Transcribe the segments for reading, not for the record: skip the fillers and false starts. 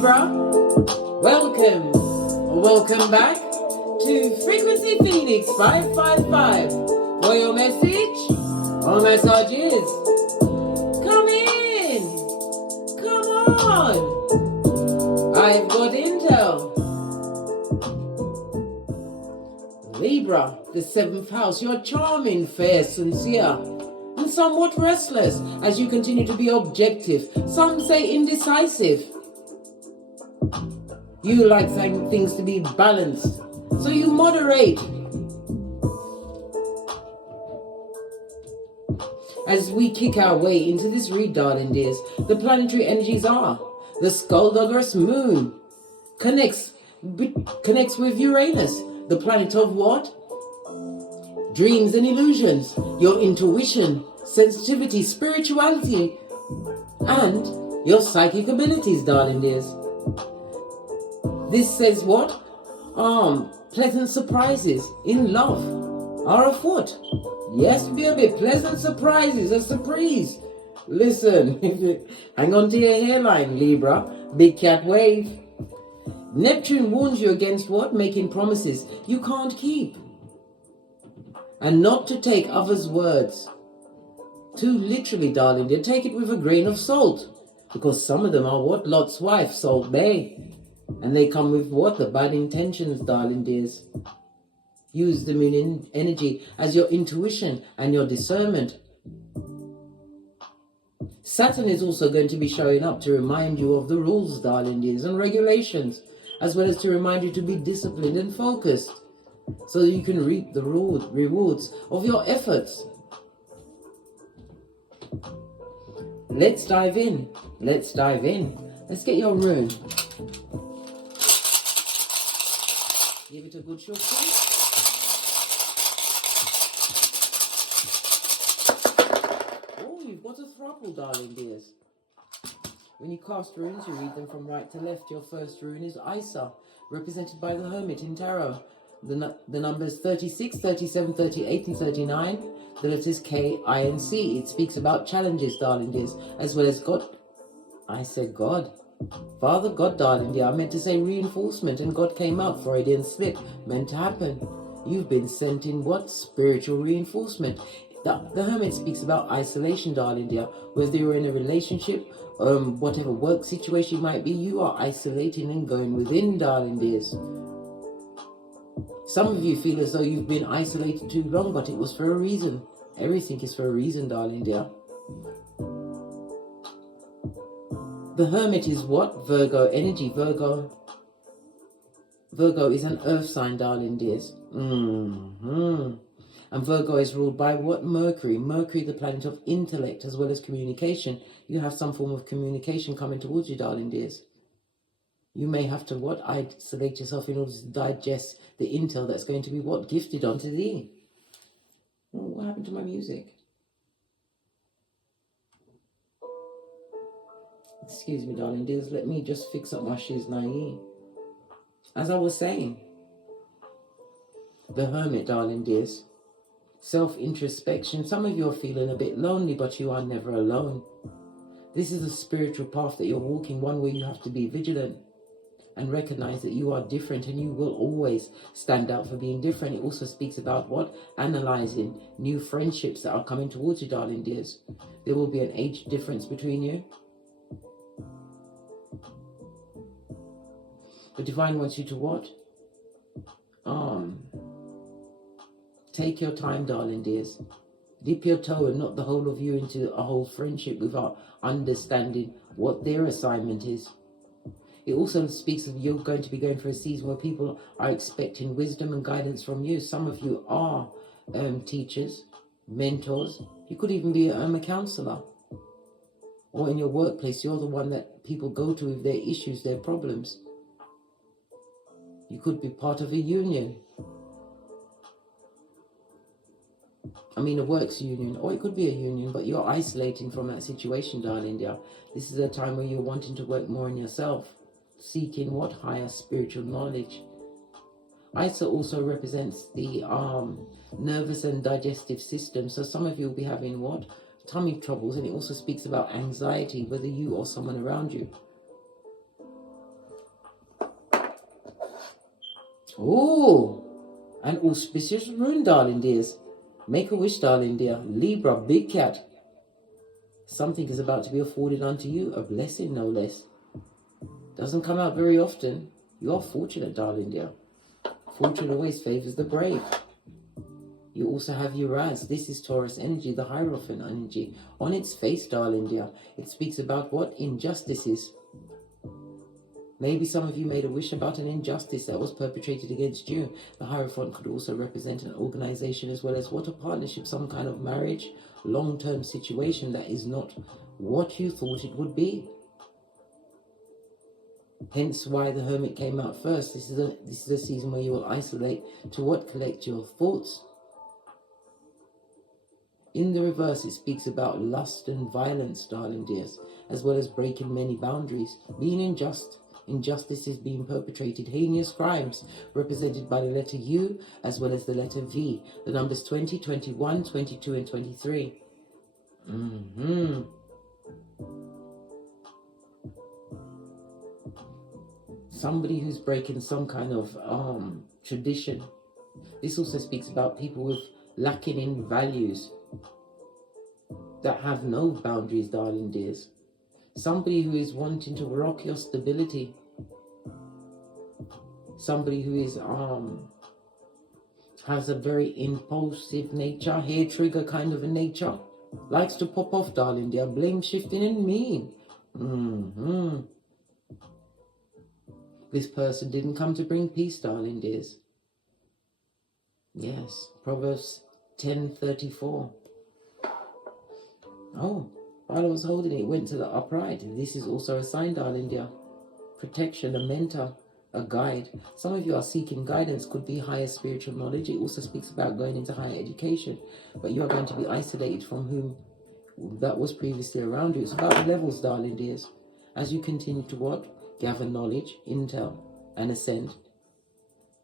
Libra, welcome back to Frequency Phoenix 555 for your message or messages. Come in, come on, I've got intel. Libra, the 7th house, you're charming, fair, sincere, and somewhat restless as you continue to be objective, some say indecisive. You like things to be balanced, so you moderate. As we kick our way into this read, darling dears, the planetary energies are the skullduggerous moon connects with Uranus, the planet of what? Dreams and illusions, your intuition, sensitivity, spirituality, and your psychic abilities, darling dears. This says what? Pleasant surprises in love are afoot. Yes, baby, pleasant surprises, a surprise. Listen, hang on to your hairline, Libra. Big cat wave. Neptune warns you against what? Making promises you can't keep. And not to take others' words too literally, darling dear. Take it with a grain of salt. Because some of them are what? Lot's wife, Salt Bay. And they come with what? The bad intentions, darling dears. Use the moon energy as your intuition and your discernment. Saturn is also going to be showing up to remind you of the rules, darling dears, and regulations, as well as to remind you to be disciplined and focused, so that you can reap the rewards of your efforts. Let's dive in. Let's dive in. Let's get your rune. Give it a good shuffle. Oh, you've got a throuple, darling dears. When you cast runes, you read them from right to left. Your first rune is Isa, represented by the Hermit in Tarot. The numbers 36, 37, 38, and 39. The letters K, I, and C. It speaks about challenges, darling dears, as well as God. I said God. Father God, darling dear. I meant to say reinforcement, and God came out. Freudian slip. Meant to happen. You've been sent in what? Spiritual reinforcement. The Hermit speaks about isolation, darling dear. Whether you're in a relationship, whatever work situation it might be, you are isolating and going within, darling dears. Some of you feel as though you've been isolated too long, but it was for a reason. Everything is for a reason, darling dear. The Hermit is what? Virgo energy. Virgo is an earth sign, darling dears. And Virgo is ruled by what? Mercury. Mercury, the planet of intellect as well as communication. You have some form of communication coming towards you, darling dears. You may have to what? Isolate yourself in order to digest the intel that's going to be what? Gifted onto thee. Oh, what happened to my music? Excuse me, darling dears. Let me just fix up my shiz nae. As I was saying, the Hermit, darling dears. Self-introspection. Some of you are feeling a bit lonely, but you are never alone. This is a spiritual path that you're walking, one where you have to be vigilant and recognize that you are different, and you will always stand out for being different. It also speaks about what? Analyzing new friendships that are coming towards you, darling dears. There will be an age difference between you. The divine wants you to what? Take your time, darling dears. Dip your toe and not the whole of you into a whole friendship without understanding what their assignment is. It also speaks of you're going to be going for a season where people are expecting wisdom and guidance from you. Some of you are teachers, mentors. You could even be a counselor. Or in your workplace, you're the one that people go to with their issues, their problems. You could be part of a union. I mean, a works union, or it could be a union, but you're isolating from that situation, darling dear. This is a time where you're wanting to work more on yourself, seeking what? Higher spiritual knowledge. Isa also represents the nervous and digestive system. So some of you will be having what? Tummy troubles, and it also speaks about anxiety, whether you or someone around you. Oh, an auspicious rune, darling dears. Make a wish, darling dear. Libra, big cat. Something is about to be afforded unto you, a blessing no less. Doesn't come out very often. You are fortunate, darling dear. Fortune always favors the brave. You also have Uranus. This is Taurus energy, the Hierophant energy. On its face, darling dear, it speaks about what? Injustices. Maybe some of you made a wish about an injustice that was perpetrated against you. The Hierophant could also represent an organization as well as what? A partnership, some kind of marriage, long-term situation that is not what you thought it would be. Hence why the Hermit came out first. This is a season where you will isolate to what? Collect your thoughts. In the reverse, it speaks about lust and violence, darling dears, as well as breaking many boundaries, being unjust. Injustice is being perpetrated, heinous crimes, represented by the letter U as well as the letter V. The numbers 20, 21, 22, and 23. Somebody who's breaking some kind of tradition. This also speaks about people with lacking in values, that have no boundaries, darling dears. Somebody who is wanting to rock your stability. Somebody who is has a very impulsive nature, hair trigger kind of a nature. Likes to pop off, darling dear. Blame shifting and mean. This person didn't come to bring peace, darling dears. Yes, Proverbs 10:34. Oh, while I was holding it, it went to the upright. This is also a sign, darling dear. Protection, a mentor, a guide. Some of you are seeking guidance, could be higher spiritual knowledge. It also speaks about going into higher education, but you are going to be isolated from whom that was previously around you. It's about the levels, darling dears. As you continue to what? Gather knowledge, intel, and ascend.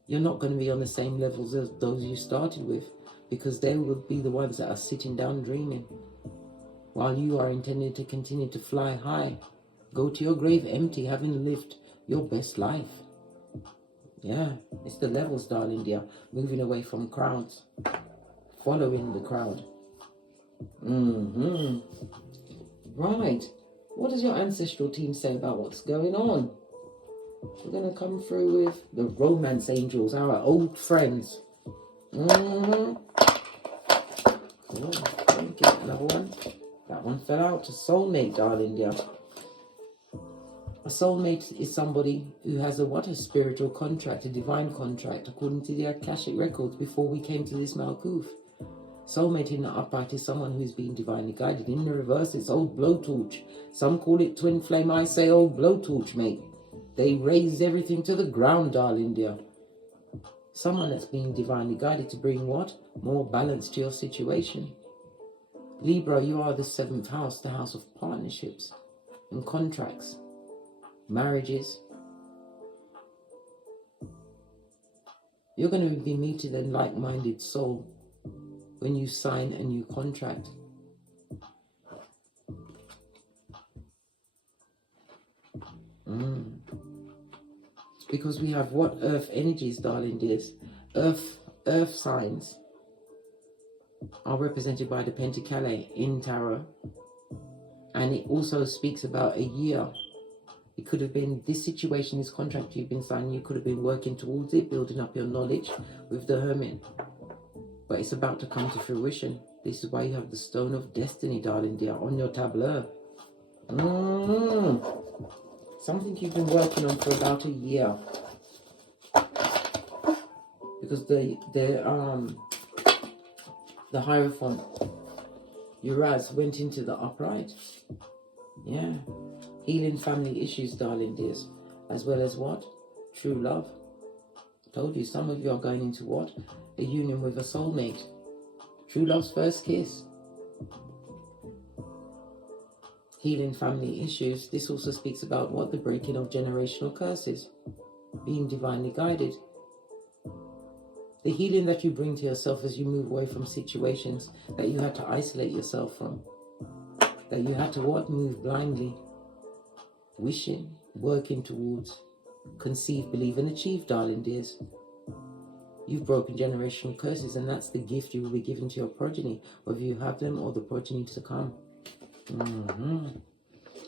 You're not going to be on the same levels as those you started with, because they will be the ones that are sitting down dreaming, while you are intended to continue to fly high. Go to your grave empty, having lived your best life. Yeah, it's the levels, darling dear. Moving away from crowds, following the crowd. Right. What does your ancestral team say about what's going on? We're going to come through with the romance angels, our old friends. Cool. Get another one. That one fell out. A soulmate, darling dear. A soulmate is somebody who has a spiritual contract, a divine contract, according to the Akashic records before we came to this Malkuth. Soulmate in the upright is someone who's been divinely guided. In the reverse, it's old blowtorch. Some call it twin flame. I say old blowtorch, mate. They raise everything to the ground, darling dear. Someone that's been divinely guided to bring what? More balance to your situation. Libra, you are the 7th house, the house of partnerships and contracts, marriages. You're going to be meeting a like-minded soul when you sign a new contract. Because we have what? Earth energies, darling dears. Earth signs are represented by the Pentacale in tarot. And it also speaks about a year. It could have been this situation, this contract you've been signing, you could have been working towards it, building up your knowledge with the Hermit. But it's about to come to fruition. This is why you have the Stone of Destiny, darling dear, on your tableau. Something you've been working on for about a year. Because the Hierophant, Uranus, went into the upright. Yeah. Healing family issues, darling dears. As well as what? True love. I told you, some of you are going into what? A union with a soulmate. True love's first kiss. Healing family issues. This also speaks about what? The breaking of generational curses. Being divinely guided. The healing that you bring to yourself as you move away from situations that you had to isolate yourself from. That you had to what? Move blindly. Wishing, working towards, conceive, believe, and achieve, darling dears. You've broken generational curses, and that's the gift you will be given to your progeny, whether you have them or the progeny to come.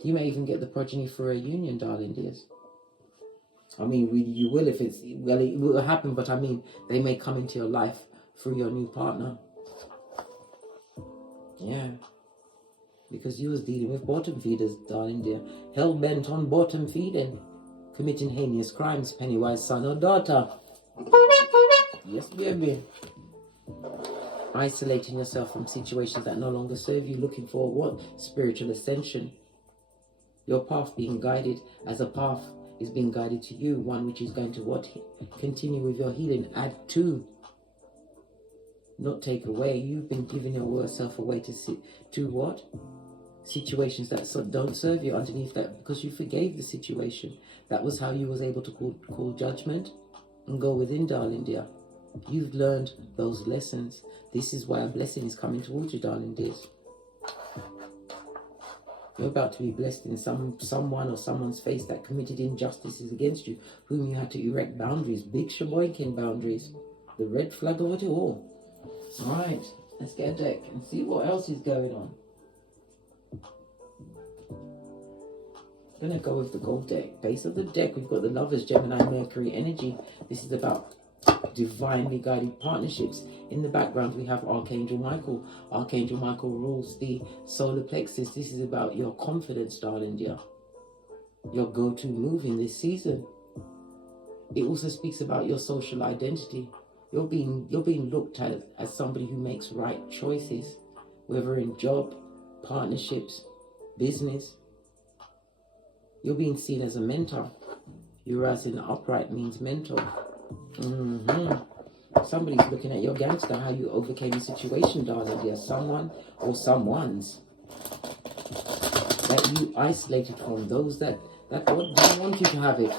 You may even get the progeny for a union, darling dears. I mean, you will if it's, well, it will happen, but I mean, they may come into your life through your new partner. Yeah. Because you was dealing with bottom feeders, darling dear. Hell-bent on bottom feeding. Committing heinous crimes, Pennywise son or daughter. Yes, baby. Isolating yourself from situations that no longer serve you, looking for what? Spiritual ascension. Your path being guided as a path is being guided to you, one which is going to what? Continue with your healing, add to, not take away. You've been giving your worst self away to what? Situations that don't serve you underneath that, because you forgave the situation. That was how you was able to call judgment and go within, darling dear. You've learned those lessons. This is why a blessing is coming towards you, darling dears. You're about to be blessed in someone or someone's face that committed injustices against you, whom you had to erect boundaries, big sheboykin boundaries, the red flag of it all. All right, let's get a deck and see what else is going on. I'm going to go with the gold deck. Base of the deck, we've got the Lovers, Gemini, Mercury energy. This is about divinely guided partnerships. In the background, we have Archangel Michael. Archangel Michael rules the solar plexus. This is about your confidence, darling dear. Your go-to move in this season. It also speaks about your social identity. You're being looked at as somebody who makes right choices, whether in job, partnerships, business. You're being seen as a mentor. Uranus upright means mentor. Somebody's looking at your gangster, how you overcame a situation, darling dear. Someone or someone's that you isolated from, those that don't want you to have it.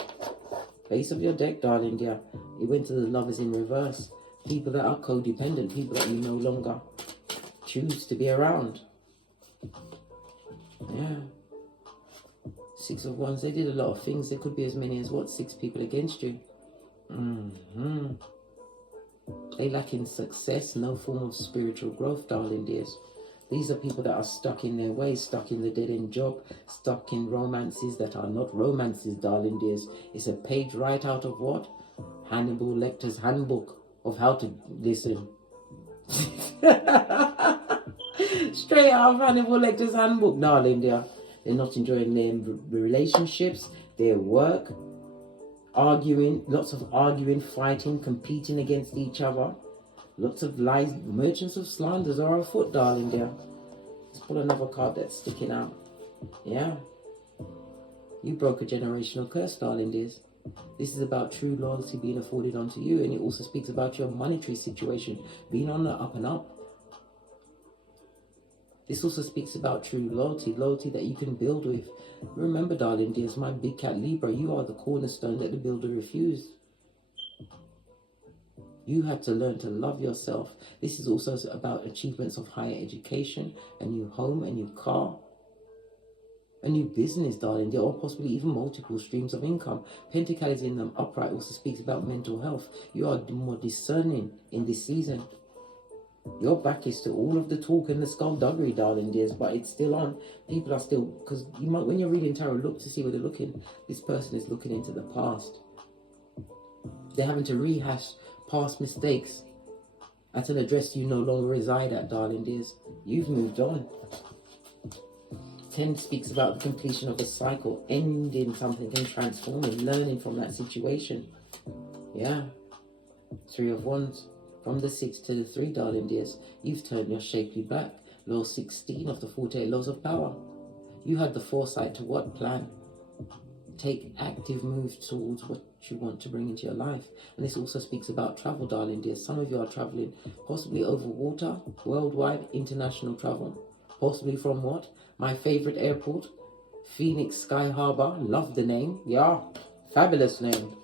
Base of your deck, darling dear. It went to the Lovers in reverse. People that are codependent, people that you no longer choose to be around. Yeah. Six of Wands, they did a lot of things. There could be as many as, what, 6 people against you. They lack in success, no form of spiritual growth, darling dears. These are people that are stuck in their ways, stuck in the dead-end job, stuck in romances that are not romances, darling dears. It's a page right out of what? Hannibal Lecter's handbook of how to listen. Straight out of Hannibal Lecter's handbook, darling dear. They're not enjoying their relationships, their work, arguing, lots of arguing, fighting, competing against each other. Lots of lies, merchants of slanders are afoot, darling dear. Let's pull another card that's sticking out. Yeah. You broke a generational curse, darling dears. This is about true loyalty being afforded unto you, and it also speaks about your monetary situation being on the up and up. This also speaks about true loyalty, loyalty that you can build with. Remember, darling dears, my big cat Libra, you are the cornerstone that the builder refused. You had to learn to love yourself. This is also about achievements of higher education, a new home, a new car, a new business, darling dear, or possibly even multiple streams of income. Pentacles in them upright also speaks about mental health. You are more discerning in this season. Your back is to all of the talk and the skullduggery, darling dears, but it's still on. People are still, because you might, when you're reading tarot, look to see where they're looking. This person is looking into the past. They're having to rehash past mistakes at an address you no longer reside at, darling dears. You've moved on. 10 speaks about the completion of a cycle, ending something and transforming, learning from that situation. Yeah. 3 of Wands. From the 6 to the 3, darling dears, you've turned your shapely back. Law 16 of the 48 laws of power. You had the foresight to what? Plan. Take active moves towards what you want to bring into your life. And this also speaks about travel, darling dears. Some of you are traveling possibly over water, worldwide, international travel. Possibly from what? My favorite airport, Phoenix Sky Harbor. Love the name. Yeah, fabulous name.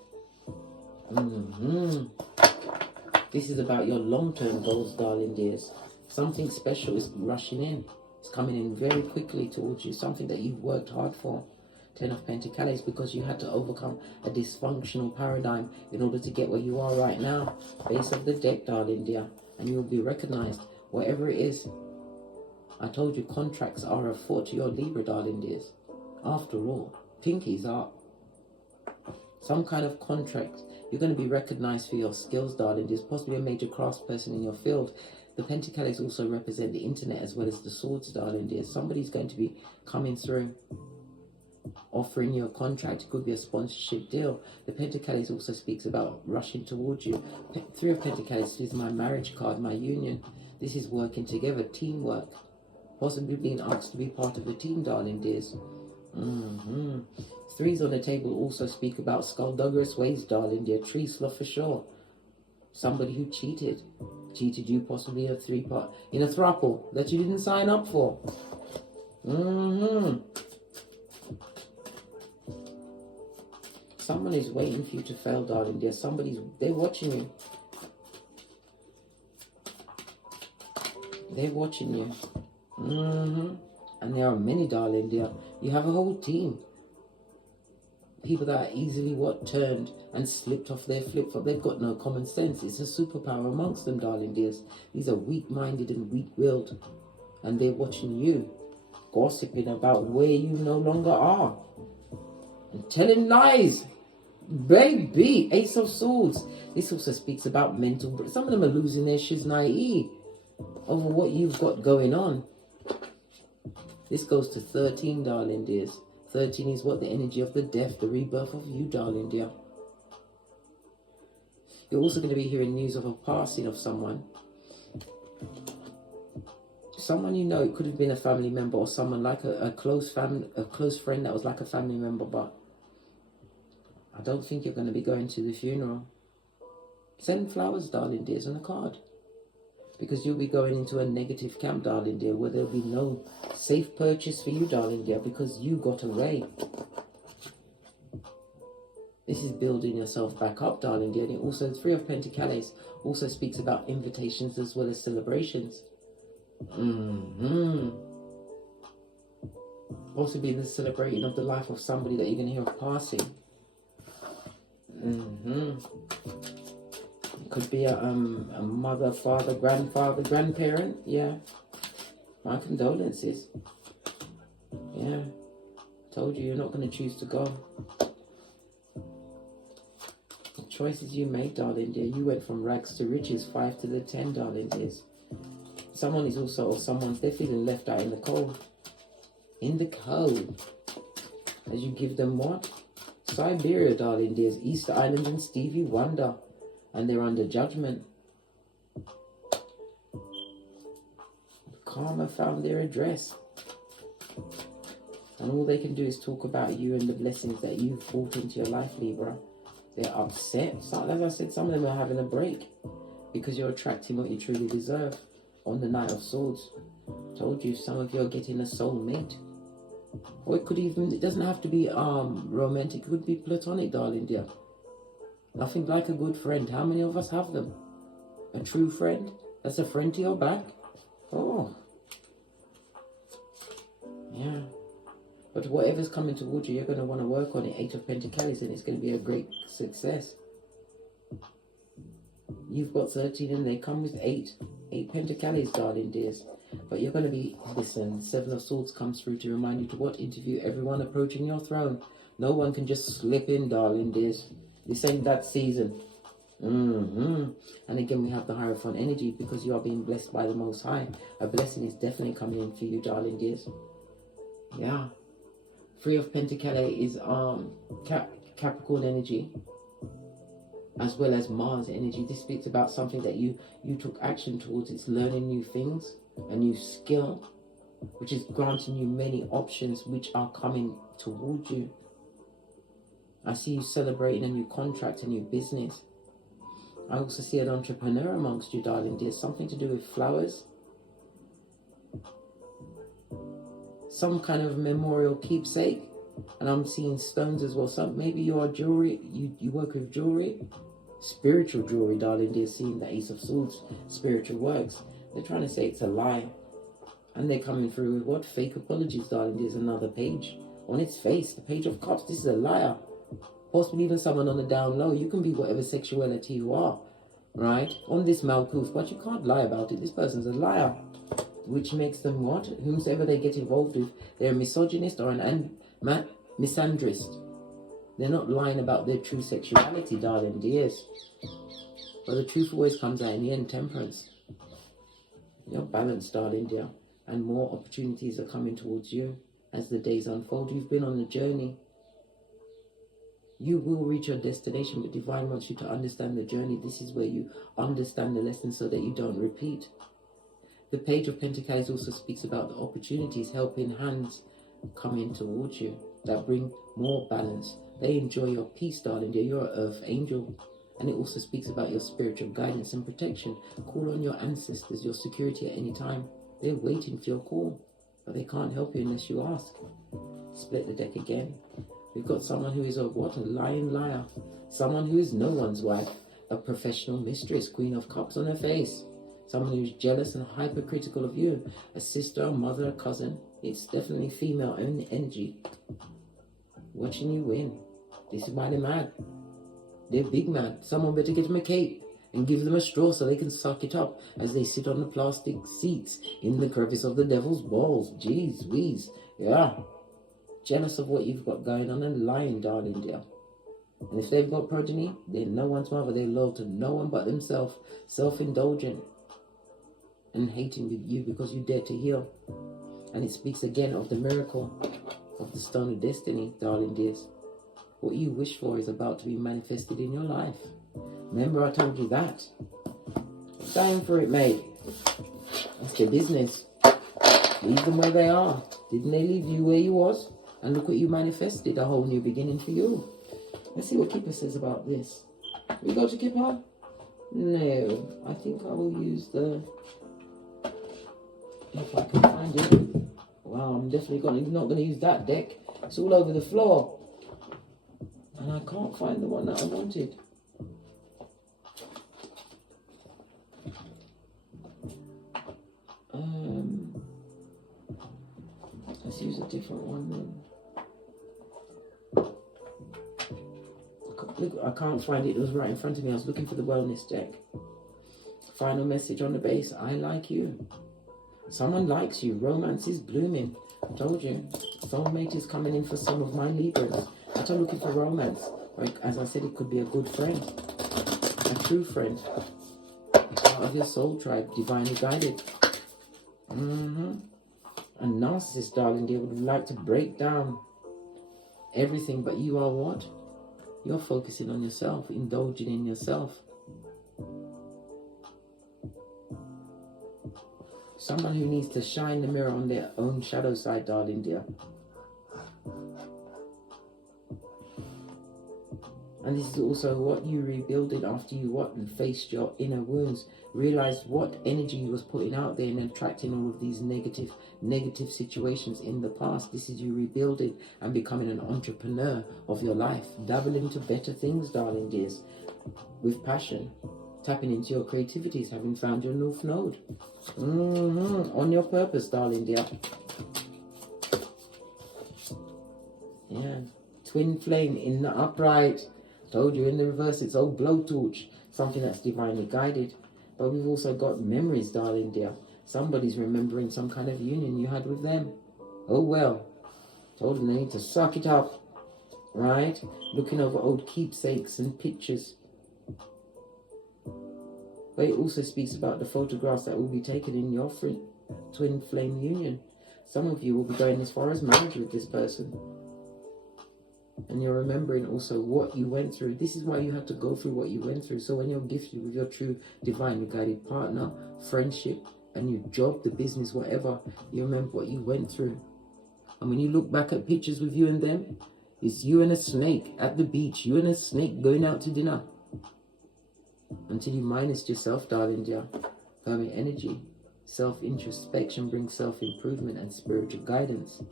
This is about your long-term goals, darling dears. Something special is rushing in. It's coming in very quickly towards you. Something that you've worked hard for. Ten of Pentacles, because you had to overcome a dysfunctional paradigm in order to get where you are right now. Base of the deck, darling dear. And you'll be recognized, whatever it is. I told you contracts are afoot, your Libra, darling dears. After all, pinkies up. Some kind of contract. You're going to be recognized for your skills, darling dears. Possibly a major craftsperson in your field. The Pentacles also represent the internet as well as the swords, darling dears. Somebody's going to be coming through, offering you a contract. It could be a sponsorship deal. The Pentacles also speaks about rushing towards you. Three of Pentacles is my marriage card, my union. This is working together, teamwork. Possibly being asked to be part of a team, darling dears. Threes on the table also speak about skullduggerous ways, darling dear. Tree sloth for sure. Somebody who cheated you possibly in a throuple that you didn't sign up for. Someone is waiting for you to fail, darling dear. They're watching you. They're watching you. And there are many, darling dear. You have a whole team. People that are easily turned and slipped off their flip-flop. They've got no common sense. It's a superpower amongst them, darling dears. These are weak-minded and weak-willed. And they're watching you, gossiping about where you no longer are. And telling lies. Baby, Ace of Swords. This also speaks about mental. Some of them are losing their shiznai over what you've got going on. This goes to 13, darling dears. 13 is what? The energy of the death, the rebirth of you, darling dear. You're also going to be hearing news of a passing of someone. Someone you know. It could have been a family member or someone like a close friend that was like a family member, but I don't think you're going to be going to the funeral. Send flowers, darling dears, and a card. Because you'll be going into a negative camp, darling dear, where there'll be no safe purchase for you, darling dear, because you got away. This is building yourself back up, darling dear. And also, Three of Pentacles also speaks about invitations as well as celebrations. Possibly the celebrating of the life of somebody that you're going to hear of passing. Could be a mother, father, grandfather, grandparent. Yeah. My condolences. Yeah. Told you, you're not going to choose to go. The choices you made, darling dear. You went from rags to riches, 5 to the 10, darling dears. Someone is also, or they're feeling left out in the cold. In the cold. As you give them what? Siberia, darling dears. Easter Island and Stevie Wonder. And they're under judgment. Karma found their address. And all they can do is talk about you and the blessings that you've brought into your life, Libra. They're upset. So, as I said, some of them are having a break. Because you're attracting what you truly deserve. On the Knight of Swords. Told you, some of you are getting a soulmate. Or it doesn't have to be romantic. It could be platonic, darling dear. Nothing like a good friend. How many of us have them? A true friend? That's a friend to your back? Oh. Yeah. But whatever's coming towards you, you're going to want to work on it. 8 of Pentacles, and it's going to be a great success. You've got 13 and they come with 8. 8 Pentacles, darling dears. But you're going to be, listen, 7 of Swords comes through to remind you to what? Interview everyone approaching your throne. No one can just slip in, darling dears. This ain't that season. And again, we have the Hierophant energy because you are being blessed by the Most High. A blessing is definitely coming in for you, darling dears. Yeah. 3 of Pentacles is Capricorn energy, as well as Mars energy. This speaks about something that you took action towards. It's learning new things, a new skill, which is granting you many options which are coming towards you. I see you celebrating a new contract, a new business. I also see an entrepreneur amongst you, darling dear. Something to do with flowers. Some kind of memorial keepsake. And I'm seeing stones as well. Maybe you are jewelry. You work with jewelry. Spiritual jewelry, darling dear. Seeing the Ace of Swords. Spiritual works. They're trying to say it's a lie. And they're coming through with what? Fake apologies, darling. There's another page. on its face. The Page of Cups, this is a liar. Possibly even someone on the down low. You can be whatever sexuality you are, right? On this Malkuth, but you can't lie about it. This person's a liar, which makes them what? Whomsoever they get involved with, they're a misogynist or an misandrist. They're not lying about their true sexuality, darling dears. But the truth always comes out in the end. Temperance. You're balanced, darling dear. And more opportunities are coming towards you as the days unfold. You've been on the journey. You will reach your destination, but Divine wants you to understand the journey. This is where you understand the lesson so that you don't repeat. The Page of Pentacles also speaks about the opportunities, helping hands coming towards you that bring more balance. They enjoy your peace, darling dear. You're an earth angel. And it also speaks about your spiritual guidance and protection. Call on your ancestors, your security at any time. They're waiting for your call, but they can't help you unless you ask. Split the deck again. We've got someone who is a what? A lying liar. Someone who is no one's wife. A professional mistress. Queen of Cups on her face. Someone who's jealous and hypercritical of you. A sister, a mother, a cousin. It's definitely female energy. Watching you win. This is why they're mad. They're big mad. Someone better get them a cape and give them a straw so they can suck it up as they sit on the plastic seats in the crevice of the devil's balls. Jeez, wheeze. Yeah. Jealous of what you've got going on and lying, darling dear. And if they've got progeny, they're no one's mother. They're loyal to no one but themselves. Self-indulgent. And hating with you because you dare to heal. And it speaks again of the miracle of the Stone of Destiny, darling dears. What you wish for is about to be manifested in your life. Remember I told you that. Dying for it, mate. That's their business. Leave them where they are. Didn't they leave you where you was? And look what you manifested, a whole new beginning for you. Let's see what Kipper says about this. We go to Kipper? No. I think I will use the... If I can find it. Wow, I'm definitely not going to use that deck. It's all over the floor. And I can't find the one that I wanted. Let's use a different one then. Look, I can't find it. It was right in front of me. I was looking for the wellness deck. Final message on the base. I like you. Someone likes you. Romance is blooming. I told you. Soulmate is coming in for some of my Libras that are looking for romance. Like, as I said, it could be a good friend. A true friend. Part of your soul tribe. Divinely guided. A narcissist, darling dear, would like to break down everything, but you are what? You're focusing on yourself, indulging in yourself. Someone who needs to shine the mirror on their own shadow side, darling dear. And this is also what you rebuilded after you what? And faced your inner wounds. Realized what energy you was putting out there and attracting all of these negative situations in the past. This is you rebuilding and becoming an entrepreneur of your life. Dabbling into better things, darling dears. With passion. Tapping into your creativities, having found your North Node. On your purpose, darling dear. Yeah. Twin flame in the upright. Told you in the reverse, it's old blowtorch. Something that's divinely guided. But we've also got memories, darling dear. Somebody's remembering some kind of union you had with them. Oh well. Told them they need to suck it up. Right? Looking over old keepsakes and pictures. But it also speaks about the photographs that will be taken in your twin flame union. Some of you will be going as far as marriage with this person. And you're remembering also what you went through. This is why you had to go through what you went through. So when you're gifted with your true divinely guided partner, friendship, and your job, the business, whatever, you remember what you went through. And when you look back at pictures with you and them, it's you and a snake at the beach. You and a snake going out to dinner. Until you minus yourself, darling dear. Hermit energy. Self-introspection brings self-improvement and spiritual guidance.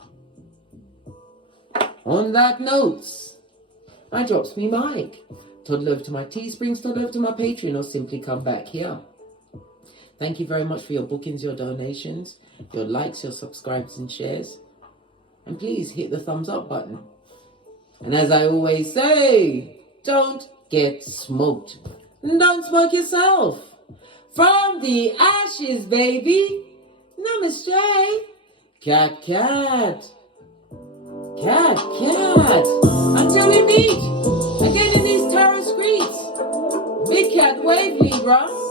On that note, I drops me mic. Toddle over to my Teesprings, toddle over to my Patreon, or simply come back here. Thank you very much for your bookings, your donations, your likes, your subscribes and shares. And please hit the thumbs up button. And as I always say, don't get smoked. Don't smoke yourself. From the ashes, baby. Namaste. Cat, cat. Cat, cat. Until we meet again in these tarot streets. Big cat wave, Libra.